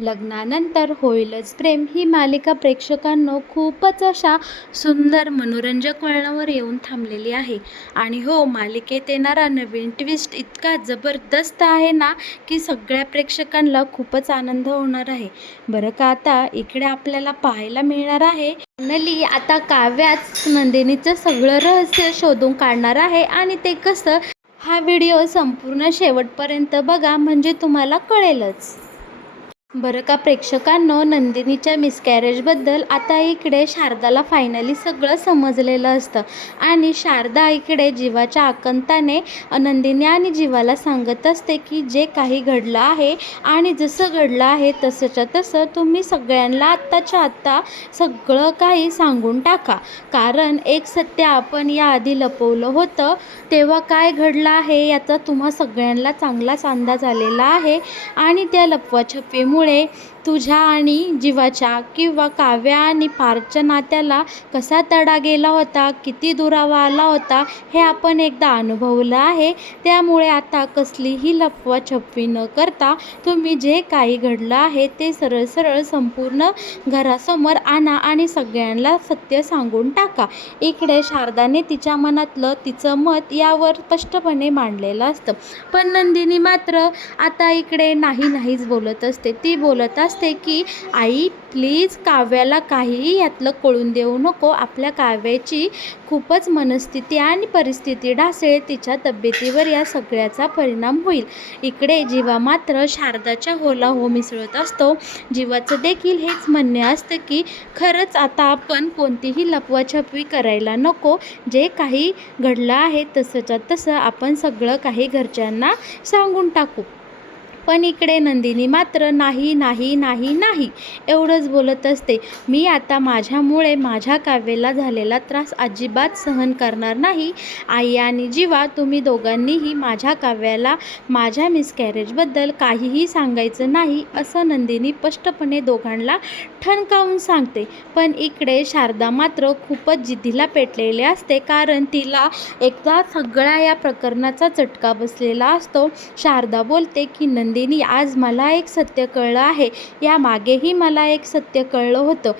लग्नानंतर होईलच प्रेम ही मालिका प्रेक्षकांनो खूपच अशा सुंदर मनोरंजक वळणावर येऊन थांबलेली आहे. आणि हो, मालिकेत येणारा नवीन ट्विस्ट इतका जबरदस्त आहे ना, की सगळ्या प्रेक्षकांना खूपच आनंद होणार आहे. बरं का, आता इकडे आपल्याला पाहायला मिळणार आहे फायनली आता काव्याच नंदिनीचं सगळं रहस्य शोधून काढणार आहे. आणि ते कसं, हा व्हिडिओ संपूर्ण शेवटपर्यंत बघा म्हणजे तुम्हाला कळेलच. बरं का प्रेक्षकांनो, नंदिनीच्या मिसकॅरेजबद्दल आता इकडे शारदाला फायनली सगळं समजलेलं असतं. आणि शारदा इकडे जीवाच्या आकंताने नंदिनी आणि जीवाला सांगत असते की जे काही घडलं आहे आणि जसं घडलं आहे तसंच्या तसं तुम्ही सगळ्यांना आत्ताच्या आत्ता सगळं काही सांगून टाका. कारण एक सत्य आपण याआधी लपवलं होतं, तेव्हा काय घडलं आहे याचा तुम्हा सगळ्यांना चांगलाच अंदाज आलेला आहे. आणि त्या लपवाछपवीमुळे तुझ्या आणि जीवाच्या किंवा काव्या आणि पार्थच्या नात्याला कसा तडा गेला होता, किती दुरावा आला होता, हे आपण एकदा अनुभवलं आहे. त्यामुळे आता कसलीही लपवाछपवी न करता तुम्ही जे काही घडलं आहे ते सरळ सरळ संपूर्ण घरासमोर आणा आणि सगळ्यांना सत्य सांगून टाका. इकडे शारदाने तिच्या मनातलं तिचं मत यावर स्पष्टपणे मांडलेलं असतं. पण नंदिनी मात्र आता इकडे नाहीच बोलत असते. ती बोलत असते की आई प्लीज काव्याला काहीही यातलं कळून देऊ नको. आपल्या काव्याची खूपच मनस्थिती आणि परिस्थिती ढासळेल, तिच्या तब्येतीवर या सगळ्याचा परिणाम होईल. इकडे जीवा मात्र शारदाच्या होला हो मिसळत असतो. जीवाचं देखील हेच म्हणणे असतं की खरंच आता आपण कोणतीही लपवाछपवी करायला नको. जे काही घडलं आहे तसंच्या तसं आपण सगळं काही घरच्यांना सांगून टाकू. पण इकडे नंदिनी मात्र नाही एवढंच बोलत असते. मी आता माझ्यामुळे माझ्या काव्याला झालेला त्रास अजिबात सहन करणार नाही. आई आणि जीवा तुम्ही दोघांनीही माझ्या काव्याला माझ्या मिसकॅरेजबद्दल काहीही सांगायचं नाही, असं नंदिनी स्पष्टपणे दोघांना ठणकावून सांगते. पण इकडे शारदा मात्र खूपच जिद्दीला पेटलेली असते. कारण तिला एकदा सगळ्या या प्रकरणाचा चटका बसलेला असतो. शारदा बोलते की नंदिनी, आज मला एक सत्य कळलं आहे. यामागेही मला एक सत्य कळलं होतं.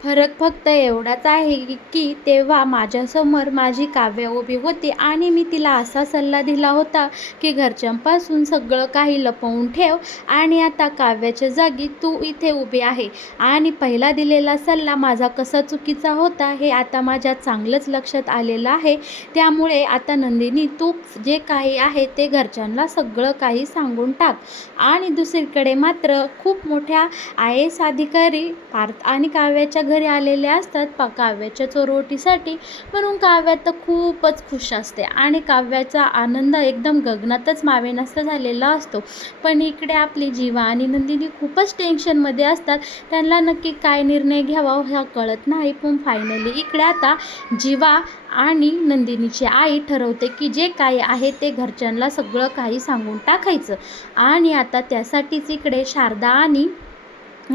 फरक फक्त एवढाच आहे की तेव्हा माझ्यासमोर माझी काव्य उभी होती आणि मी तिला असा सल्ला दिला होता की घरच्यांपासून सगळं काही लपवून ठेव. आणि आता काव्याच्या जागी तू इथे उभी आहे. आणि पहिला दिलेला सल्ला माझा कसा चुकीचा होता हे आता माझ्या चांगलंच लक्षात आलेलं आहे. त्यामुळे आता नंदिनी तू जे काही आहे ते घरच्यांना सगळं काही सांगून टाक. आणि दुसरीकडे मात्र खूप मोठ्या IAS अधिकारी पार्थ आणि काव्याच्या घरी आलेले असतात काव्याच्या चोरवटीसाठी. म्हणून काव्या तर खूपच खुश असते आणि काव्याचा आनंद एकदम गगनातच मावेनासा झालेला असतो. पण इकडे आपली जीवा आणि नंदिनी खूपच टेन्शनमध्ये असतात. त्यांना नक्की काय निर्णय घ्यावा हा कळत नाही. पण फायनली इकडे आता जीवा आणि नंदिनीची आई ठरवते की जे काही आहे ते घरच्यांना सगळं काही सांगून टाकायचं. आणि आता त्यासाठीच इकडे शारदा आणि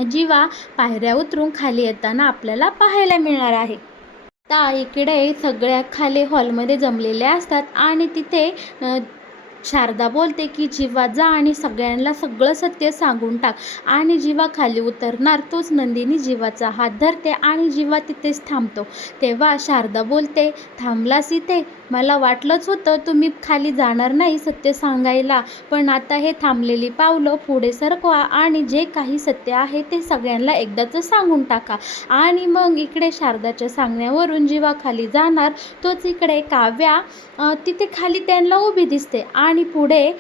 जीवा पायऱ्या उतरून खाली येताना आपल्याला पाहायला मिळणार आहे. आता इकडे सगळ्या खाली हॉलमध्ये जमलेले असतात आणि तिथे शारदा बोलते की जीवा जा आणि सगळ्यांना सगळं सत्य सांगून टाक. आणि जीवा खाली उतरणार तोच नंदिनी जीवाचा हात धरते आणि जीवा तिथेच थांबतो. तेव्हा शारदा बोलते, थांबलास इथे? मला वाटलंच होतं तुम्ही खाली जाणार नाही सत्य सांगायला. पण आता हे थांबलेली पावलं पुढे सरकवा आणि जे काही सत्य आहे ते सगळ्यांना एकदाच सांगून टाका. आणि मग इकडे शारदाच्या सांगण्यावरून जीवा खाली जाणार तोच इकडे काव्या तिथे खाली त्यांना उभी दिसते. आणि पुढे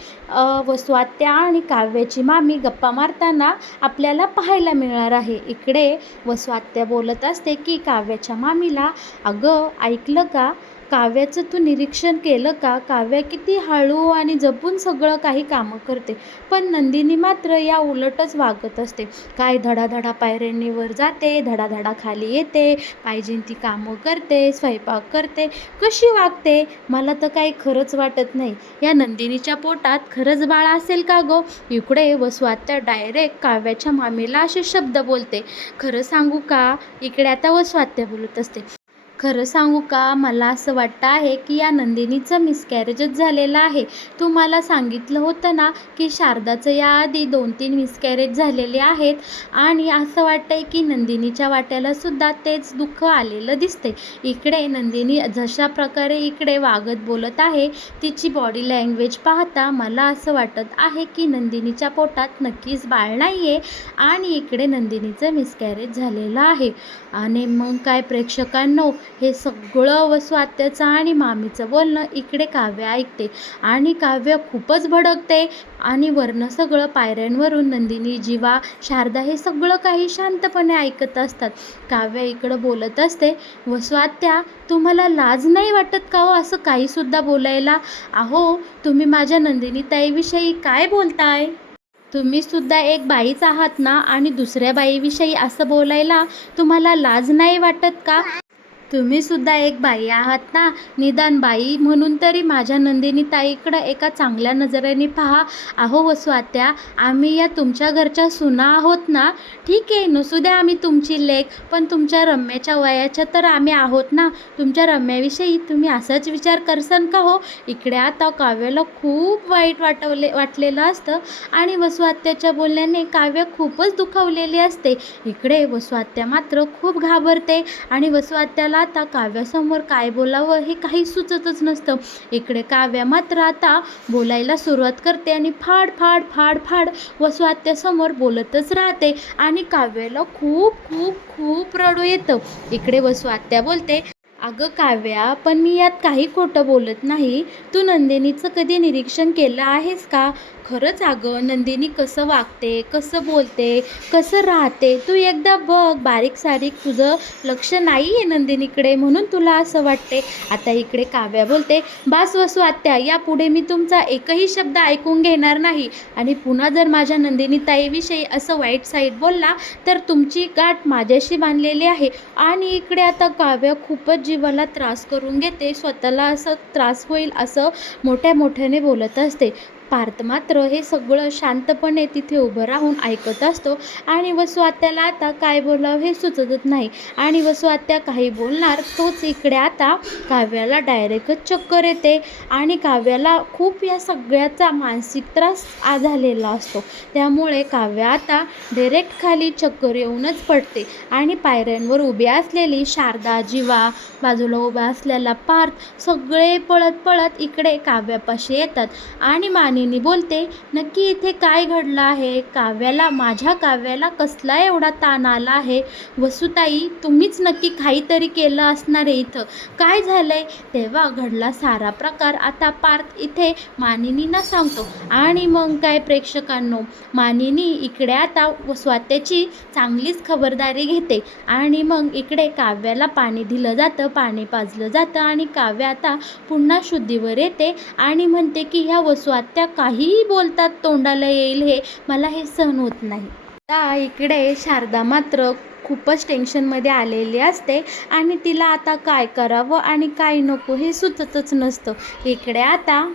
वसुआत्या आणि काव्याची मामी गप्पा मारताना आपल्याला पाहायला मिळणार आहे. इकडे वसुआत्या बोलत असते की काव्याच्या मामीला, अगं ऐकलं का, काव्याचं तू निरीक्षण केलं का, काव्या किती हळू आणि जपून सगळं काही कामं करते. पण नंदिनी मात्र या उलटच वागत असते. काय धडाधडा पायऱ्यांनी वर जाते, धडाधडा खाली येते, पाहिजे ती कामं करते, स्वयंपाक करते, कशी वागते. मला तर काही खरंच वाटत नाही. या नंदिनीच्या पोटात खरंच बाळ असेल का गो. इकडे वसुआत्या डायरेक्ट काव्याच्या मामीला असे शब्द बोलते. खरं सांगू का, इकडे आता वसुआत्या बोलत असते, खरं सांगू का, मला असं वाटतं आहे की या नंदिनीचं मिसकॅरेजच झालेलं आहे. तू मला सांगितलं होतं ना की शारदाचं याआधी 2-3 मिसकॅरेज झालेले आहेत आणि असं वाटतंय की नंदिनीच्या वाट्याला सुद्धा तेच दुःख आलेलं दिसते. इकडे नंदिनी जशा प्रकारे इकडे वागत बोलत आहे, तिची बॉडी लँग्वेज पाहता मला असं वाटत आहे की नंदिनीच्या पोटात नक्कीच बाळ नाही आहे आणि इकडे नंदिनीचं मिसकॅरेज झालेलं आहे. आणि मग काय प्रेक्षकांनो, हे सगळं वसू आत्याचं आणि मामीचं बोलणं इकडे काव्य ऐकते आणि काव्य खूपच भडकते आणि वरनं सगळं पायऱ्यांवरून नंदिनी, जीवा, शारदा हे सगळं काही शांतपणे ऐकत असतात. काव्य इकडं बोलत असते, वसू आत्या, तुम्हाला लाज नाही वाटत का हो असं काहीसुद्धा बोलायला? अहो, तुम्ही माझ्या नंदिनी ताईविषयी काय बोलताय? तुम्ही सुद्धा एक बाईच आहात ना, आणि दुसऱ्या बाईविषयी असं बोलायला तुम्हाला लाज नाही वाटत का? तुम्ही सुद्धा एक बाई आहात ना, निदान बाई म्हणून तरी माझ्या नंदिनी ताईकडं एका चांगल्या नजरेने पहा. अहो वसू आत्या, आम्ही या तुमच्या घरच्या सुना आहोत ना. ठीक आहे, नसू द्या आम्ही तुमची लेक, पण तुमच्या रम्याच्या वयाच्या तर आम्ही आहोत ना. तुमच्या रम्याविषयी तुम्ही असाच विचार करसान का हो? इकडे आता काव्याला खूप वाईट वाटलेलं असतं आणि वसू आत्याच्या बोलण्याने काव्य खूपच दुखावलेली असते. इकडे वसू आत्या मात्र खूप घाबरते आणि वसू आत्याला आता काव्यासमोर काय बोलावं हे काही सुचतच नसतं. इकडे काव्या मात्र आता बोलायला सुरुवात करते आणि फाड फाड फाड फाड वसू आत्यासमोर बोलतच राहते आणि काव्याला खूप खूप खूप रडू येतं. इकडे वसू आत्या बोलते, अगं काव्या, पण मी यात काही खोटं बोलत नाही. तू नंदिनीचं कधी निरीक्षण केलं आहेस का? खरंच अगं, नंदिनी कसं वागते, कसं बोलते, कसं राहते, तू एकदा बघ. बारीक सारीक तुझं लक्ष नाही आहे नंदिनीकडे, म्हणून तुला असं वाटते. आता इकडे काव्या बोलते, बास वसू आत्या, यापुढे मी तुमचा एकही शब्द ऐकून घेणार नाही आणि पुन्हा जर माझ्या नंदिनी ताईविषयी असं वाईट साईड बोलला तर तुमची गाठ माझ्याशी बांधलेली आहे. आणि इकडे आता काव्य खूपच जीवाला त्रास करून घेते, स्वतःला असं त्रास होईल असं मोठ्या मोठ्याने बोलत असते. पार्थ मात्र हे सगळं शांतपणे तिथे उभं राहून ऐकत असतो आणि वसू आत्याला आता काय बोलावं हे सुचतच नाही आणि वसू आत्या काही बोलणार तोच इकडे आता काव्याला डायरेक्टच चक्कर येते आणि काव्याला खूप या सगळ्याचा मानसिक त्रास झालेला असतो. त्यामुळे काव्य आता डायरेक्ट खाली चक्कर येऊनच पडते आणि पायऱ्यांवर उभी असलेली शारदा, जीवा, बाजूला उभा असलेला पार्थ सगळे पळत पळत इकडे काव्यापाशी येतात आणि मानिनी बोलते, नक्की इथे काय घडलं आहे? माझ्या काव्याला कसला एवढा ताण आला आहे? वसुताई, तुम्हीच नक्की काहीतरी केलं असणार आहे इथं. काय झालंय? तेव्हा घडला सारा प्रकार आता पार्थ इथे मानिनींना सांगतो आणि मग काय प्रेक्षकांनो, मानिनी इकडे आता स्वात्याची चांगलीच खबरदारी घेते आणि मग इकडे काव्याला पाणी दिलं जातं, पाणी पाजलं जातं आणि काव्य आता पुन्हा शुद्धीवर येते आणि म्हणते की ह्या वसू आत्या काहीही बोलतात, तोंडाला येईल हे, मला हे सहन होत नाही. आता इकडे शारदा मात्र खूपच टेन्शनमध्ये आलेली असते आणि तिला आता काय करावं आणि काय नको हे सुचतच नसतं. इकडे आता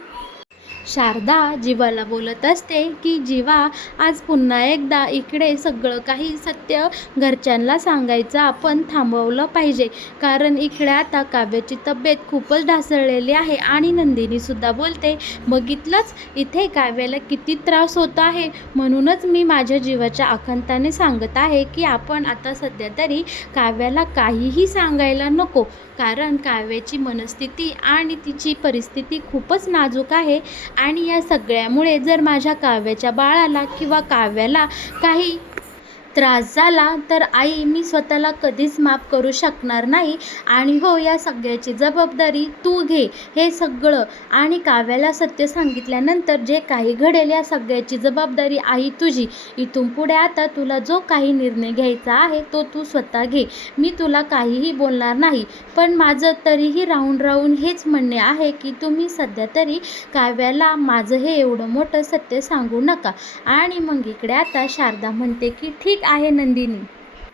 शारदा जीवाला बोलत असते की जीवा, आज पुन्हा एकदा इकडे सगळं काही सत्य घरच्यांना सांगायचं आपण थांबवलं पाहिजे, कारण इकडे आता काव्याची तब्येत खूपच ढासळलेली आहे. आणि नंदिनीसुद्धा बोलते, बघितलंच इथे काव्याला किती त्रास होत आहे, म्हणूनच मी माझ्या जीवाच्या आकांताने सांगत आहे की आपण आता सध्या तरी काव्याला काहीही सांगायला नको, कारण काव्याची मनस्थिती आणि तिची परिस्थिती खूपच नाजूक आहे आणि या सगळ्यामुळे जर माझ्या काव्याच्या बाळाला किंवा काव्याला काही त्रास झाला तर आई, मी स्वतःला कधीच माफ करू शकणार नाही आणि हो, या सगळ्याची जबाबदारी तू घे. हे सगळं आणि काव्याला सत्य सांगितल्यानंतर जे काही घडेल या सगळ्याची जबाबदारी आई तुझी. इथून पुढे आता तुला जो काही निर्णय घ्यायचा आहे तो तू स्वतः घे, मी तुला काहीही बोलणार नाही. पण माझं तरीही राहून राहून हेच म्हणणे आहे की तुम्ही सध्या तरी काव्याला माझं हे एवढं मोठं सत्य सांगू नका. आणि मग इकडे आता शारदा म्हणते की ठीक आहे नंदिनी,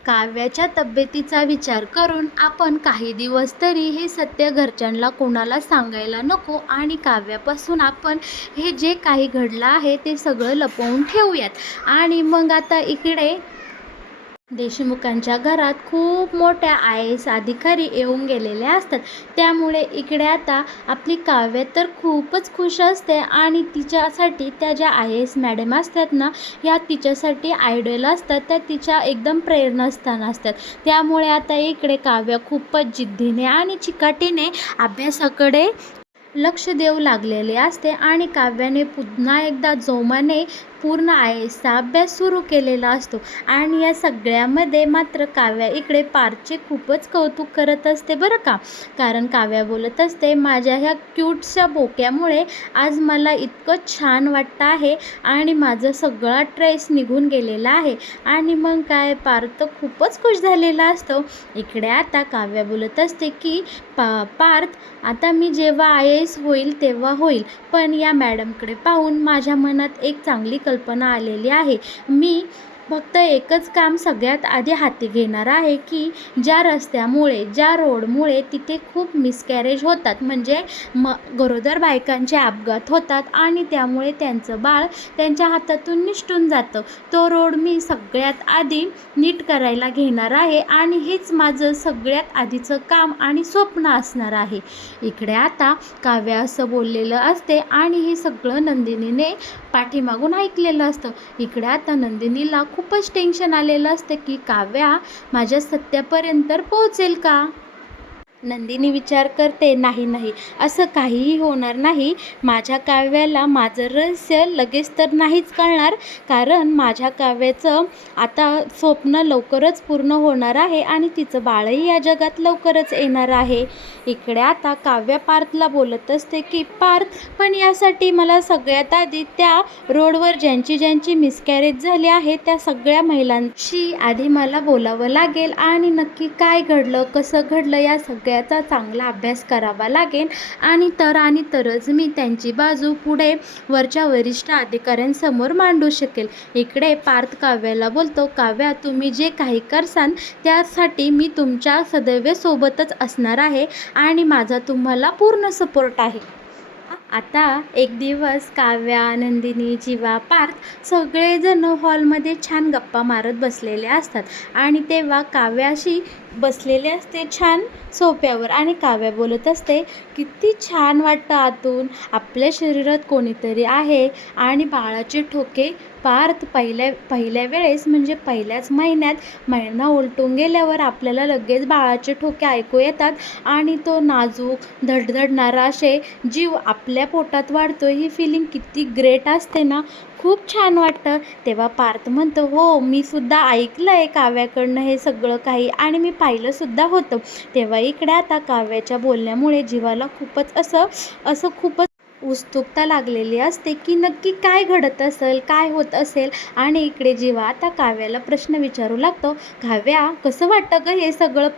काव्याच्या तब्येतीचा विचार करून आपण काही दिवस तरी हे सत्य घरच्यांना कोणाला सांगायला नको आणि काव्यापासून आपण हे जे काही घडलं आहे ते सगळं लपवून ठेवूयात. आणि मग आता इकडे देशमुखांच्या घरात खूप मोठ्या IAS अधिकारी येऊन गेलेले असतात. त्यामुळे इकडे आता आपली काव्य तर खूपच खुश असते आणि तिच्यासाठी त्या ज्या IAS मॅडम असतात ना, ह्या तिच्यासाठी आयडॉल असतात. त्या तिच्या एकदम प्रेरणास्थान असतात. त्यामुळे आता इकडे काव्य खूपच जिद्दीने आणि चिकाटीने अभ्यासाकडे लक्ष देऊ लागलेले असते आणि काव्याने पुन्हा एकदा जोमाने पूर्ण IASचा अभ्यास सुरू केलेला असतो. आणि या सगळ्यामध्ये मात्र काव्या इकडे पार्थचे खूपच कौतुक करत असते बरं का. कारण काव्या बोलत असते, माझ्या ह्या क्यूटच्या बोक्यामुळे आज मला इतकं छान वाटतं आहे आणि माझं सगळा ट्रेस निघून गेलेला आहे. आणि मग काय, पार्थ खूपच खुश झालेला असतो. इकडे आता काव्या बोलत असते की पार्थ, आता मी जेव्हा IAS होईल तेव्हा होईल, पण या मॅडमकडे पाहून माझ्या मनात एक चांगली कल्पना आलेली आहे. मी फक्त एकच काम सगळ्यात आधी हाती घेणार आहे की ज्या रस्त्यामुळे, ज्या रोडमुळे तिथे खूप मिसकॅरेज होतात, म्हणजे गरोदर बायकांचे अपघात होतात आणि त्यामुळे त्यांचं बाळ त्यांच्या हातातून निसटून जातं, तो रोड मी सगळ्यात आधी नीट करायला घेणार आहे आणि हेच माझं सगळ्यात आधीचं काम आणि स्वप्न असणार आहे. इकडे आता काव्या असं बोललेलं असते आणि हे सगळं नंदिनीने पाठीमागून ऐकलेलं असतं. इकडे आता नंदिनीला खूपच टेन्शन आलेलं असतं की काव्या माझ्या सत्यापर्यंत पोहोचेल का. नंदिनी विचार करते, नाही नाही, असं काहीही होणार नाही. माझ्या काव्याला माझं रहस्य लगेच तर नाहीच कळणार, कारण माझ्या काव्याचं आता स्वप्न लवकरच पूर्ण होणार आहे आणि तिचं बाळही या जगात लवकरच येणार आहे. इकडे आता काव्या पार्थला बोलत असते की पार्थ, पण यासाठी मला सगळ्यात आधी त्या रोडवर ज्यांची ज्यांची मिसकॅरेज झाली आहे त्या सगळ्या महिलांशी आधी मला बोलावं लागेल आणि नक्की काय घडलं, कसं घडलं, या सगळ्याचा चांगला अभ्यास करावा लागेल आणि तरच मी त्यांची बाजू पुढे वरच्या वरिष्ठ अधिकाऱ्यांसमोर मांडू शकेल. इकडे पार्थ काव्याला बोलतो, काव्या, तुम्ही जे काही करसान त्यासाठी मी तुमच्या सदैव सोबतच असणार आहे आणि माझा तुम्हाला पूर्ण सपोर्ट आहे. आता एक दिवस काव्या, नंदिनी, जीवा, पार्थ सगळेजण हॉलमध्ये छान गप्पा मारत बसलेले असतात आणि तेव्हा काव्याशी बसलेले असते छान सोफ्यावर आणि काव्या बोलत असते, किती छान वाटतं आतून, आपल्या शरीरात कोणीतरी आहे आणि बाळाचे ठोके. पार्थ पहिल्या वेळेस म्हणजे पहिल्याच महिन्यात महिना उलटून गेल्यावर आपल्याला लगेच बाळाचे ठोके ऐकू येतात आणि तो नाजूक धडधडणारा असे जीव आपल्या पोटात वाढतो. ही फिलिंग किती ग्रेट असते ना, खूप छान वाटतं. तेव्हा पार्थ म्हणतो, हो, मी सुद्धा ऐकलं आहे काव्याकडनं हे सगळं काही आणि मी पाहिलंसुद्धा होतं. तेव्हा इकडे आता काव्याच्या बोलण्यामुळे जीवाला खूपच असं खूपच उत्सुकता लागलेली असते की नक्की काय घडत असेल, काय होत असेल. आणि इकडे जीवा आता काव्याला प्रश्न विचारू लागतो, काव्या, कसं वाटतं गं हे सगळं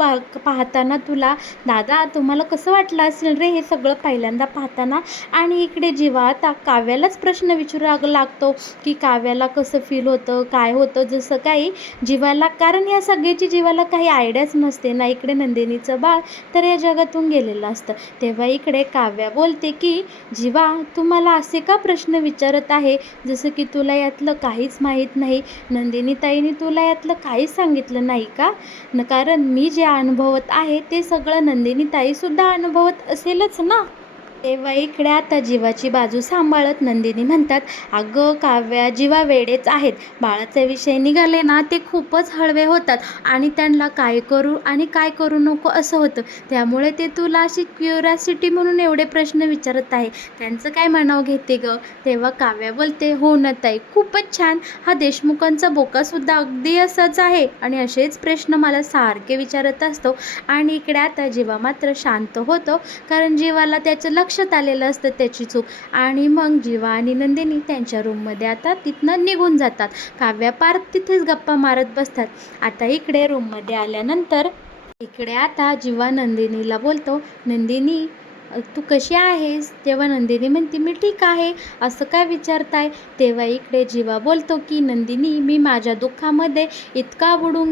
पाहताना तुला. दादा, तुम्हाला कसं वाटलं असेल रे हे सगळं पहिल्यांदा पाहताना. आणि इकडे जीवा आता काव्यालाच प्रश्न विचारू लागतो की काव्याला कसं फील होतं, काय होतं, जसं काही जीवाला, कारण या सगळ्याची जीवाला काही आयडियाच नसते ना. इकडे नंदिनीचं बाळ तर या जगातून गेलेलं असतं. तेव्हा इकडे काव्या बोलते की जीवा, तू मला असे का प्रश्न विचारत आहे, जसं की तुला यातलं काहीच माहीत नाही. नंदिनी ताईने तुला यातलं काहीच सांगितलं नाही का. कारण मी जे अनुभवत आहे ते सगळं नंदिनी ताईसुद्धा अनुभवत असेलच ना. तेव्हा इकडे आता जीवाची बाजू सांभाळत नंदिनी म्हणतात, अगं काव्या, जीवा वेडेच आहेत. बाळाचे विषय निघाले ना ते खूपच हळवे होतात आणि त्यांना काय करू आणि काय करू नको असं होतं. त्यामुळे ते तुला अशी क्युरिओसिटी म्हणून एवढे प्रश्न विचारत आहे. त्यांचं काय म्हणावं घेते गं. तेव्हा काव्या बोलते, हो ना ताई, खूपच छान. हा देशमुखांचा बोकासुद्धा अगदी असाच आहे आणि असेच प्रश्न मला सारखे विचारत असतो. आणि इकडे आता जीवा मात्र शांत होतो, कारण जीवाला त्याचं लक्षात आलेलं असतं त्याची चूक. आणि मग जीवा आणि नंदिनी त्यांच्या रूममध्ये आता तिथनं निघून जातात. काव्या पार्थ तिथेच गप्पा मारत बसतात. आता इकडे रूममध्ये आल्यानंतर इकडे आता जीवा नंदिनीला बोलतो, नंदिनी, तू कशी आहेस? तेव्हा नंदिनी म्हणते, मी ठीक आहे. असं काय विचारताय? तेव्हा इकडे जीवा बोलतो की नंदिनी, मी माझ्या दुःखामध्ये इतका बुडून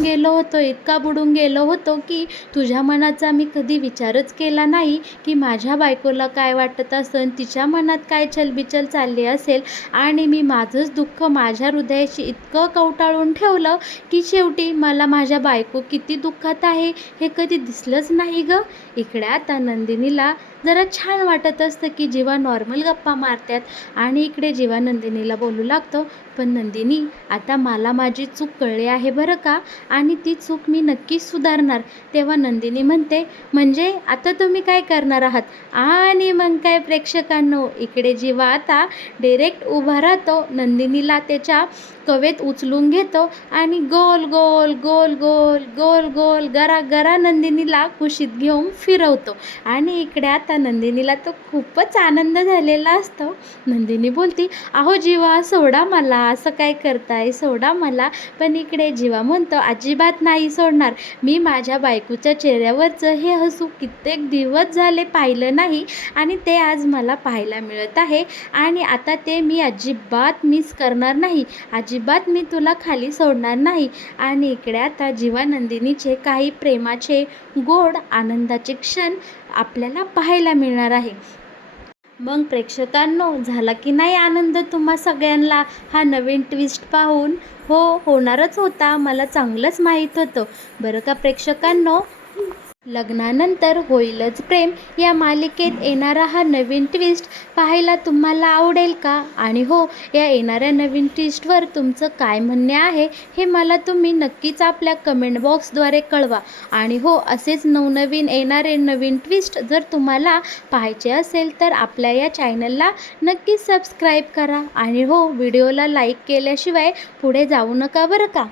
गेलो होतो की तुझ्या मनाचा मी कधी विचारच केला नाही की माझ्या बायकोला काय वाटत असेल, तिच्या मनात काय चलबिचल चालली असेल. आणि मी माझंच दुःख माझ्या हृदयाशी इतकं कवटाळून ठेवलं की शेवटी मला माझ्या बायको किती दुःखात आहे हे कधी दिसलंच नाही गं. इकडे आता नंदिनीला जरा छान वाटत असतं की जीवा नॉर्मल गप्पा मारतात. आणि इकडे जीवा नंदिनीला बोलू लागतो, पण नंदिनी, आता मला माझी चूक कळली आहे बरं का, आणि ती चूक मी नक्कीच सुधारणार. तेव्हा नंदिनी म्हणते, म्हणजे आता तुम्ही काय करणार आहात? आणि मग काय प्रेक्षकांनो, इकडे जीवा आता डायरेक्ट उभा राहतो, नंदिनीला त्याच्या कवेत उचलून घेतो आणि गोल गोल गोल गोल गोल गोल गरा गरा नंदिनीला कुशीत घेऊन फिरवतो. आणि इकडे आता नंदिनीला तो खूपच आनंद झालेला असतो. नंदिनी बोलती, अहो जीवा, सोडा मला, असं काय करताय, सोडा मला. पण इकडे जीवा म्हणतो, अजिबात नाही सोडणार. मी माझ्या बायकोच्या चेहऱ्यावरचं हे हसू कित्येक दिवस झाले पाहिलं नाही आणि ते आज मला पाहायला मिळत आहे. आणि आता ते मी अजिबात मिस करणार नाही, अजिबात मी तुला खाली सोडणार नाही. आणि इकडे आता जीवा नंदिनीचे काही प्रेमाचे गोड आनंदाचे क्षण आपल्याला पाहायला मिळणार आहे. मग प्रेक्षकांनो, झाला की नाही आनंद तुम्हा सगळ्यांना हा नवीन ट्विस्ट पाहून? हो, होणारच होता, मला चांगलंच माहीत होतं बरं का प्रेक्षकांनो. लग्नानंतर होईलच प्रेम या मालिकेत येणारा हा नवीन ट्विस्ट पाहायला तुम्हाला आवडेल का? आणि हो, या येणाऱ्या नवीन ट्विस्टवर तुमचं काय म्हणणे आहे हे मला तुम्ही नक्कीच आपल्या कमेंट बॉक्सद्वारे कळवा. आणि हो, असेच नवनवीन येणारे नवीन ट्विस्ट जर तुम्हाला पाहायचे असेल तर आपल्या या चॅनलला नक्कीच सबस्क्राईब करा. आणि हो, व्हिडिओला लाईक केल्याशिवाय पुढे जाऊ नका बरं का.